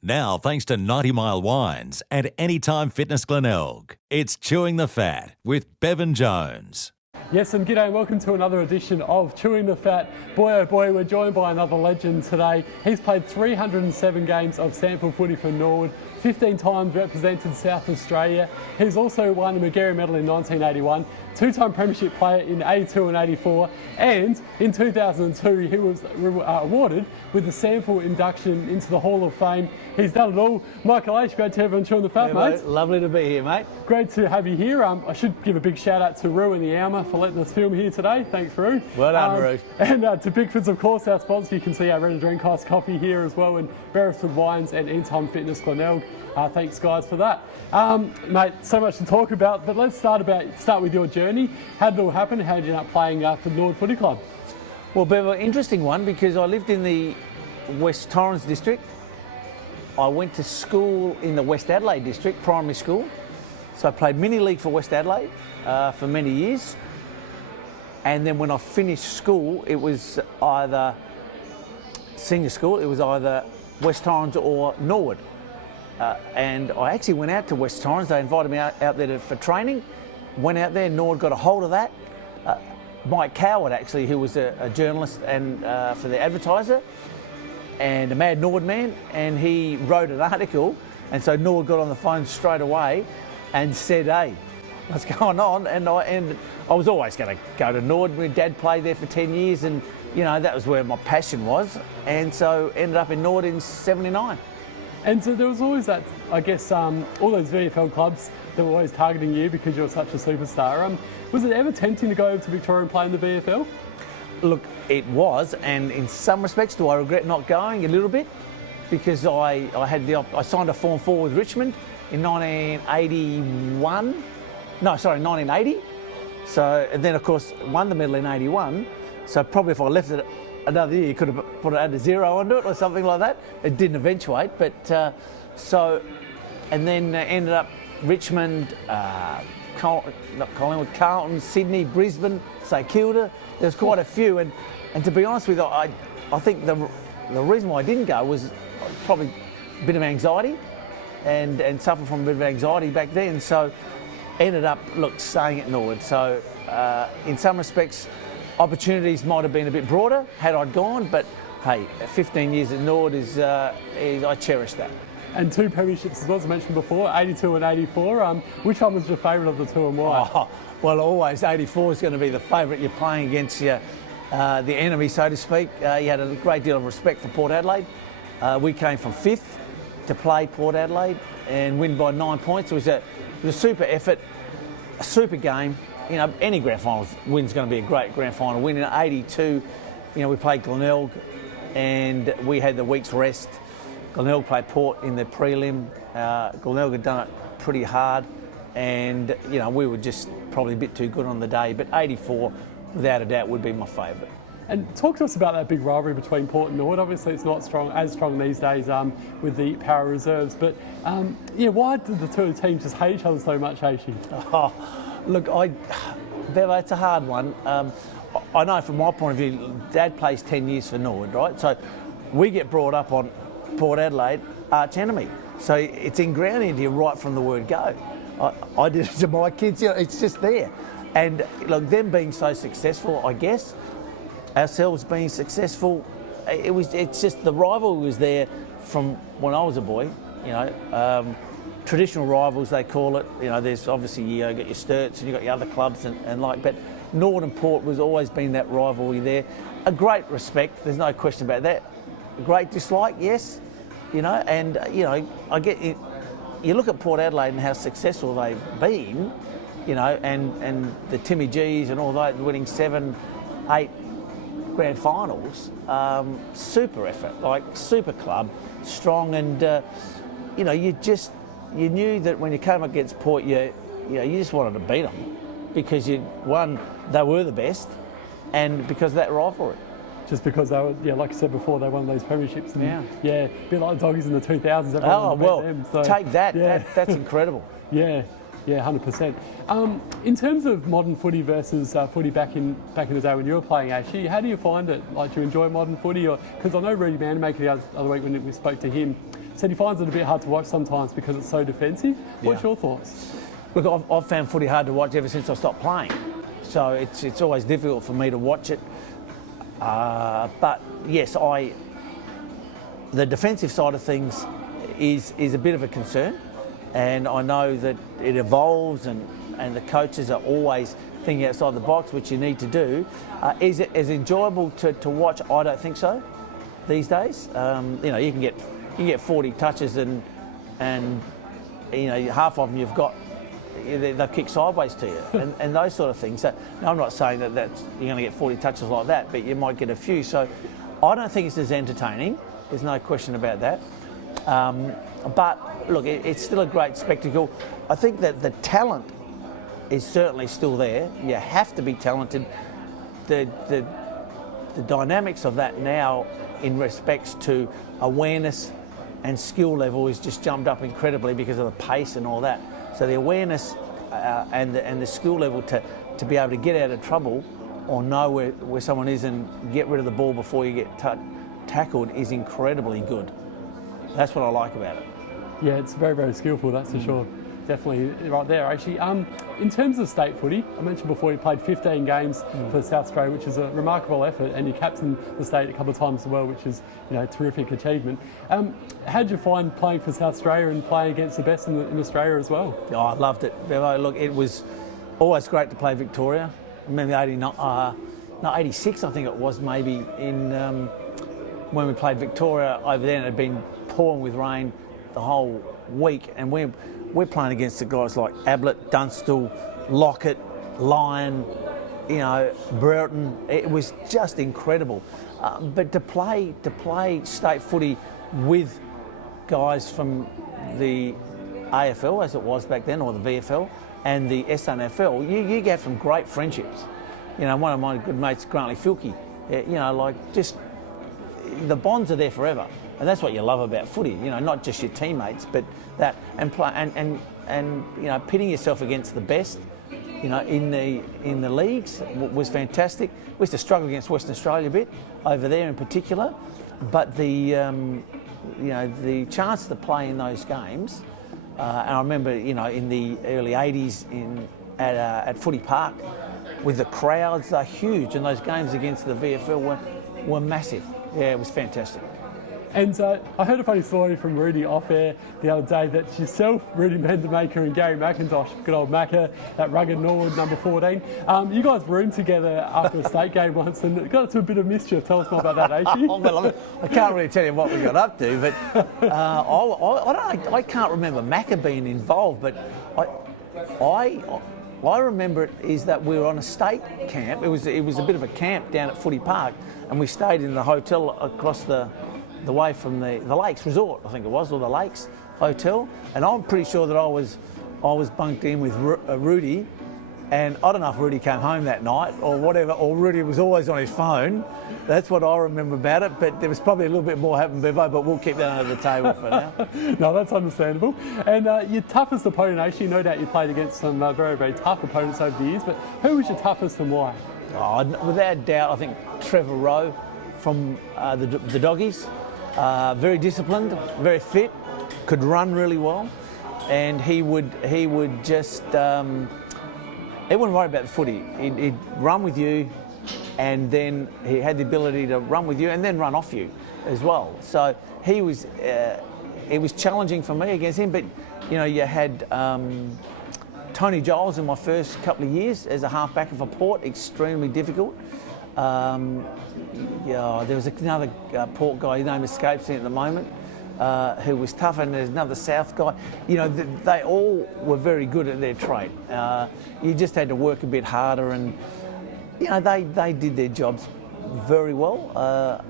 Now, thanks to 90 Mile Wines and Anytime Fitness Glenelg, it's Chewing the Fat with Bevan Jones. Yes, and g'day and welcome to another edition of Chewing the Fat. Boy, oh boy, we're joined by another legend today. He's played 307 games of SANFL footy for Norwood, 15 times represented South Australia. He's also won a Magarey Medal in 1981, two-time premiership player in 82 and 84, and in 2002 he was awarded with the SANFL induction into the Hall of Fame. He's done it all. Michael Aish, great to have you on Chewing the Fat, mate. Lovely to be here, mate. Great to have you here. I should give a big shout out to Rue and the Alma for letting us film here today. Thanks, Rue. Well done, Rue. And to Bigford's, of course, our sponsor. You can see our ready to drink iced coffee here as well, and Beresford Wines and Anytime Fitness Glenelg. Thanks, guys, for that. Mate, so much to talk about, but let's start with your journey. How did it all happen? How did you end up playing for Norwood Footy Club? Well, Bevo, interesting one, because I lived in the West Torrens district. I went to school in the West Adelaide district, primary school. So I played mini league for West Adelaide for many years. And then when I finished school, it was either senior school, it was either West Torrens or Norwood. And I actually went out to West Torrens. They invited me out there for training. Went out there, Norwood got a hold of that. Mike Coward, actually, who was a journalist and for the Advertiser, and a mad Norwood man, and he wrote an article, and so Norwood got on the phone straight away and said, hey, what's going on? And I was always going to go to Norwood. My dad played there for 10 years, and you know, that was where my passion was, and so ended up in Norwood in 79. And so there was always that, I guess, all those VFL clubs that were always targeting you because you're such a superstar. Was it ever tempting to go over to Victoria and play in the VFL? Look, it was, and in some respects, do I regret not going? A little bit, because I signed a Form 4 with Richmond in 1980. So, and then of course won the medal in 81. So probably if I left it another year, you could have added a 0 onto it or something like that. It didn't eventuate, but and then ended up Richmond, not Collingwood, Carlton, Sydney, Brisbane, St Kilda. There's quite a few, and to be honest with you, I think the reason why I didn't go was probably a bit of anxiety, and suffered from a bit of anxiety back then. So ended up staying at Norwood. So in some respects, opportunities might have been a bit broader had I gone, but hey, 15 years at Norwood is I cherish that. And 2 premierships as well, as I mentioned before, 82 and 84. Which one was your favourite of the two and why? Oh, well, always 84 is going to be the favourite. You're playing against the enemy, so to speak. You had a great deal of respect for Port Adelaide. We came from 5th to play Port Adelaide and win by 9 points. It was a super effort, a super game. You know, any grand final win is going to be a great grand final win. In 82, you know, we played Glenelg and we had the week's rest. Glenelg played Port in the prelim. Glenelg had done it pretty hard, and you know, we were just probably a bit too good on the day. But 84, without a doubt, would be my favourite. And talk to us about that big rivalry between Port and Norwood. Obviously, it's not as strong these days with the power reserves. But yeah, why did the two teams just hate each other so much, Aishy? Oh, look, Bevo, it's a hard one. I know from my point of view, Dad plays 10 years for Norwood, right? So we get brought up on Port Adelaide, arch enemy. So it's ingrained into you right from the word go. I did it to my kids, you know, it's just there. And look, them being so successful, I guess, ourselves being successful, it's just the rivalry was there from when I was a boy, you know. Traditional rivals, they call it. You know, there's obviously, you got your Sturts and you've got your other clubs and but Norwood and Port was always been that rivalry there. A great respect, there's no question about that. A great dislike, yes, you know, and you know, I get it. You look at Port Adelaide and how successful they've been, you know, and the Timmy G's and all that, winning 7, 8 grand finals, super effort, like super club, strong, and you know, you knew that when you came up against Port, you just wanted to beat them because they were the best, and because of that rivalry. Just because they were, like I said before, they won those premierships. And, a bit like the Doggies in the 2000s. Oh, well, them, so, take that. Yeah. That's incredible. Yeah, 100%. In terms of modern footy versus footy back in the day when you were playing, Aishy, how do you find it? Like, do you enjoy modern footy? Because I know Rudy Manamaker the other week when we spoke to him said he finds it a bit hard to watch sometimes because it's so defensive. What's Yeah. your thoughts? Look, I've found footy hard to watch ever since I stopped playing. So it's always difficult for me to watch it. But yes, the defensive side of things is a bit of a concern. And I know that it evolves and the coaches are always thinking outside the box, which you need to do. Is it as enjoyable to watch? I don't think so these days. You know, you can get 40 touches and you know, half of them they've kicked sideways to you and those sort of things. So, now, I'm not saying that you're going to get 40 touches like that, but you might get a few. So I don't think it's as entertaining. There's no question about that. But look, it's still a great spectacle. I think that the talent is certainly still there. You have to be talented. The dynamics of that now in respects to awareness and skill level is just jumped up incredibly because of the pace and all that. So the awareness and the skill level to be able to get out of trouble or know where someone is and get rid of the ball before you get tackled is incredibly good. That's what I like about it. Yeah, it's very, very skillful, that's for sure. Definitely right there, Aishy. In terms of state footy, I mentioned before you played 15 games for South Australia, which is a remarkable effort, and you captained the state a couple of times as well, which is, you know, a terrific achievement. How did you find playing for South Australia and playing against the best in Australia as well? Oh, I loved it. Bevo. Look, it was always great to play Victoria. I remember 86, I think it was, maybe, when we played Victoria over there, and it had been pouring with rain the whole week, and we're playing against the guys like Ablett, Dunstall, Lockett, Lyon, you know, Brereton. It was just incredible. But to play state footy with guys from the AFL, as it was back then, or the VFL, and the SANFL, you get some great friendships. You know, one of my good mates, Grantley Filkey, you know, like, just the bonds are there forever. And that's what you love about footy, you know, not just your teammates, but that, and you know, pitting yourself against the best, you know, in the leagues was fantastic. We used to struggle against Western Australia a bit over there in particular, but the chance to play in those games, and I remember, you know, in the early 80s at Footy Park, with the crowds, they're huge, and those games against the VFL were massive. Yeah, it was fantastic. And I heard a funny story from Rudy off air the other day that yourself, Rudy Mendemaker and Gary McIntosh, good old Macca, that rugged Norwood number 14, you guys roomed together after a state game once and got into a bit of mischief. Tell us more about that, Aishy. Oh, well, I can't really tell you what we got up to, but I can't remember Macca being involved, but I remember it is that we were on a state camp. It was a bit of a camp down at Footy Park, and we stayed in the hotel across the way from the Lakes Resort, I think it was, or the Lakes Hotel. And I'm pretty sure that I was bunked in with Rudy, and I don't know if Rudy came home that night or whatever, or Rudy was always on his phone. That's what I remember about it, but there was probably a little bit more happened, Bevo, but we'll keep that under the table for now. No, that's understandable. And your toughest opponent, actually, no doubt you played against some very, very tough opponents over the years, but who was your toughest and why? Oh, without doubt, I think Trevor Rowe from the Doggies. Very disciplined, very fit, could run really well, and he would just he wouldn't worry about the footy. He'd run with you, and then he had the ability to run with you and then run off you as well. So it was challenging for me against him. But you know, you had Tony Giles in my first couple of years as a halfback for Port, extremely difficult. Yeah, there was another Port guy, his name escapes me at the moment, who was tough, and there's another South guy. You know, they all were very good at their trade. You just had to work a bit harder, and you know, they did their jobs very well.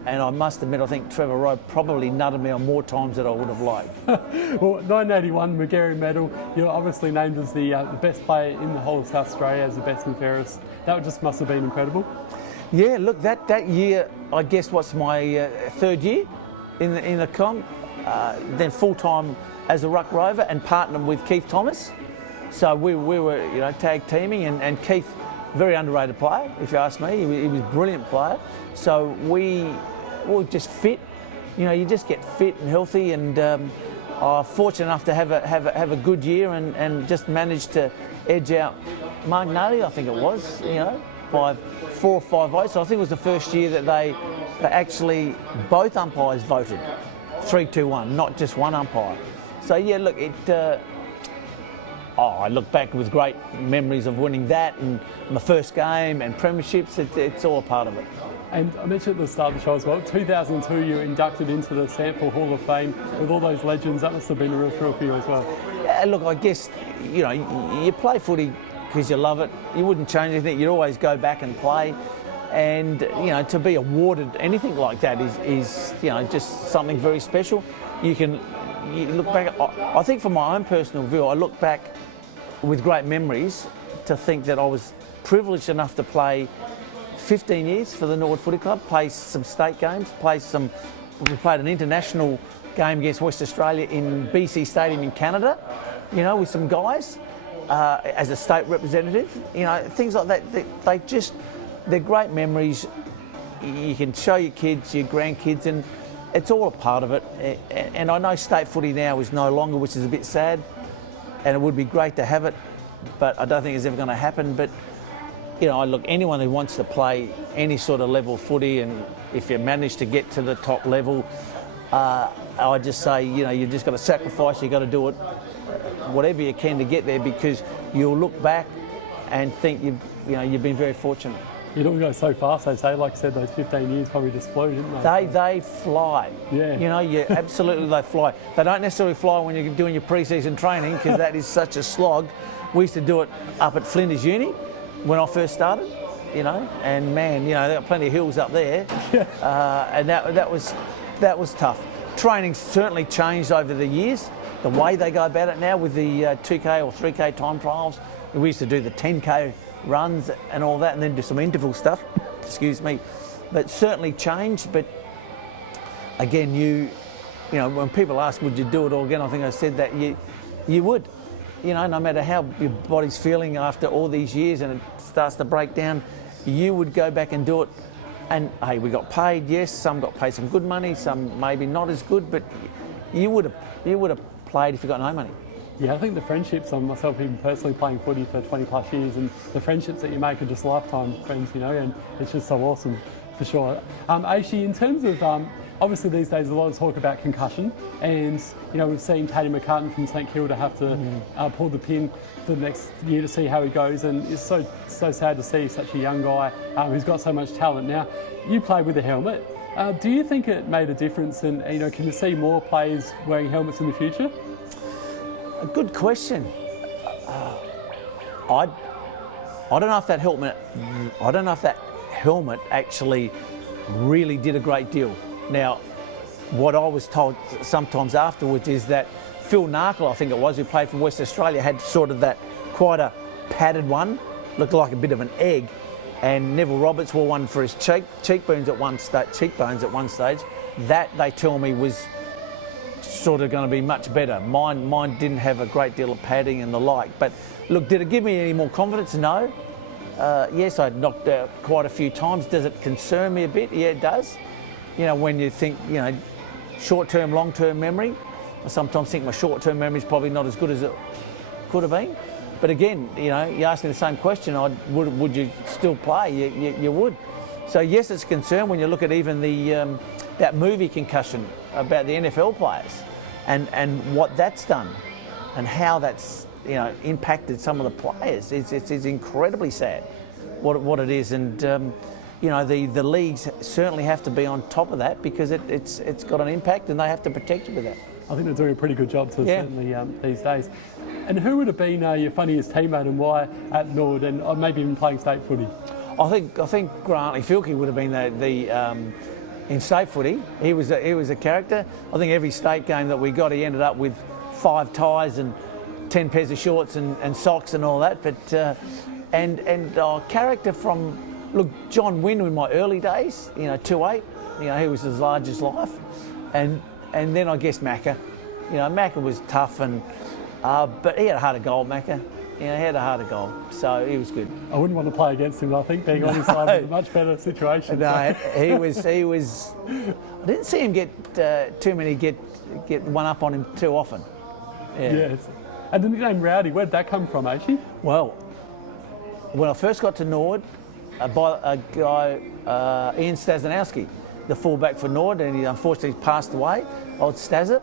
And I must admit, I think Trevor Rowe probably nutted me on more times than I would have liked. Well, 1981 Magarey Medal, you're obviously named as the best player in the whole of South Australia, as the best and fairest. That just must have been incredible. Yeah, look, that year, I guess, what's my third year in the comp, then full-time as a ruck rover and partnered with Keith Thomas. So we were, you know, tag teaming, and Keith, very underrated player, if you ask me. He was a brilliant player. So we were just fit, you just get fit and healthy, and I'm fortunate enough to have a good year and just managed to edge out Magarey, I think it was, by 4 or 5 votes. So I think it was the first year that they actually, both umpires voted 3-2-1, not just one umpire. So yeah, look, I look back with great memories of winning that and my first game and premierships. It's all a part of it. And I mentioned at the start of the show as well, 2002 you were inducted into the SANFL Hall of Fame with all those legends. That must have been a real thrill for you as well. Yeah, look, I guess, you play footy because you love it. You wouldn't change anything. You'd always go back and play. And, to be awarded anything like that is just something very special. You look back, I think from my own personal view, I look back with great memories to think that I was privileged enough to play 15 years for the Norwood Footy Club, play some state games, we played an international game against West Australia in BC Stadium in Canada, with some guys as a state representative. Things like that, they're great memories. You can show your kids, your grandkids, and it's all a part of it. And I know state footy now is no longer, which is a bit sad, and it would be great to have it, but I don't think it's ever going to happen. But look, anyone who wants to play any sort of level footy, and if you manage to get to the top level, I just say, you've just got to sacrifice. You've got to do it, whatever you can to get there, because you'll look back and think you've been very fortunate. You don't go so fast, they say. Like I said, those 15 years probably just flew, didn't they? They fly. Yeah. Absolutely they fly. They don't necessarily fly when you're doing your pre-season training, because that is such a slog. We used to do it up at Flinders Uni when I first started, and man, there are plenty of hills up there. And that was tough. Training certainly changed over the years. The way they go about it now with the 2K or 3K time trials. We used to do the 10K runs and all that, and then do some interval stuff. Excuse me, but certainly changed. But again, when people ask, would you do it all again? I think I said that you would. No matter how your body's feeling after all these years and it starts to break down, you would go back and do it. And hey, we got paid. Yes, some got paid some good money, some maybe not as good, but you would have played if you got no money. Yeah, I think the friendships, on myself even personally playing footy for 20 plus years, and the friendships that you make are just lifetime friends, and it's just so awesome for sure. Aishy, in terms of, obviously these days there's a lot of talk about concussion, and we've seen Katie McCartan from St Kilda have to pull the pin for the next year to see how he goes, and it's so sad to see such a young guy who's got so much talent. Now, you played with a helmet. Do you think it made a difference, and can you see more players wearing helmets in the future? A good question. I don't know if that helmet actually really did a great deal. Now, what I was told sometimes afterwards is that Phil Narkle, I think it was, who played for West Australia, had sort of that quite a padded one, looked like a bit of an egg, and Neville Roberts wore one for his cheekbones at one stage. That, they tell me, was sort of going to be much better. Mine didn't have a great deal of padding and the like. But look, did it give me any more confidence? No. Yes, I'd knocked out quite a few times. Does it concern me a bit? Yeah, it does. When you think, short-term, long-term memory. I sometimes think my short-term memory is probably not as good as it could have been. But again, you asked me the same question. Would you still play? You would. So yes, it's a concern when you look at even the that movie Concussion about the NFL players and what that's done and how that's impacted some of the players. It's incredibly sad what it is, and the leagues certainly have to be on top of that, because it's got an impact and they have to protect you with that. I think they're doing a pretty good job certainly these days. And who would have been your funniest teammate and why at Norwood, and maybe even playing state footy? I think Grantley Filkey would have been the in state footy. He was a character. I think every state game that we got, he ended up with 5 ties and 10 pairs of shorts and socks and all that. But and our character from John Wynn in my early days, 2'8", he was as large as life, and then I guess Macca. Macca was tough, and but he had a heart of gold, Macca. He had a heart of gold, so he was good. I wouldn't want to play against him. I think being on his side was a much better situation. No, he was. I didn't see him get too many get one up on him too often. Yeah. Yes. And the nickname Rowdy, where'd that come from, Aishy? Well, when I first got to Nord, by a guy, Ian Stasinowski, the fullback for Nord, and he unfortunately passed away, old Stazza.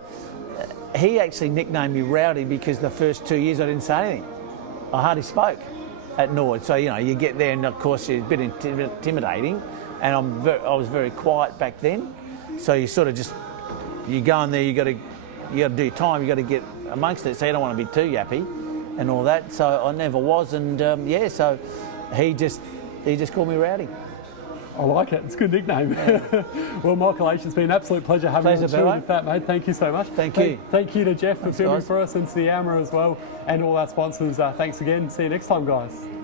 He actually nicknamed me Rowdy because the first 2 years I didn't say anything. I hardly spoke at Nord. So, you know, you get there and of course it's a bit intimidating, and I was very quiet back then. So you sort of just, you go in there, you got to do your time, you got to get amongst it, so you don't want to be too yappy and all that. So I never was, and yeah, so he just called me Rowdy. I like it. It's a good nickname. Yeah. Well, Michael Aish, it's been an absolute pleasure having you on Chewing the Fat, mate. Thank you so much. Thank you. Thank you to Jeff for filming for us, and to the Amra as well, and all our sponsors. Thanks again. See you next time, guys.